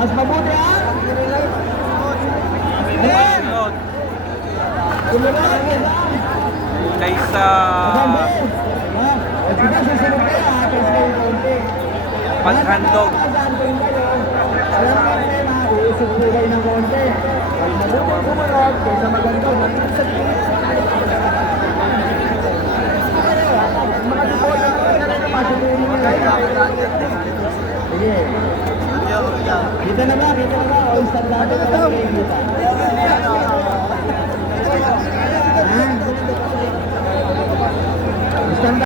Mas mabuti ha? Kaysa paghandog. Usog-ugay ng konti. Mabuti sumunod kaysa magandog. Sige. Kita na ba? All-star natin.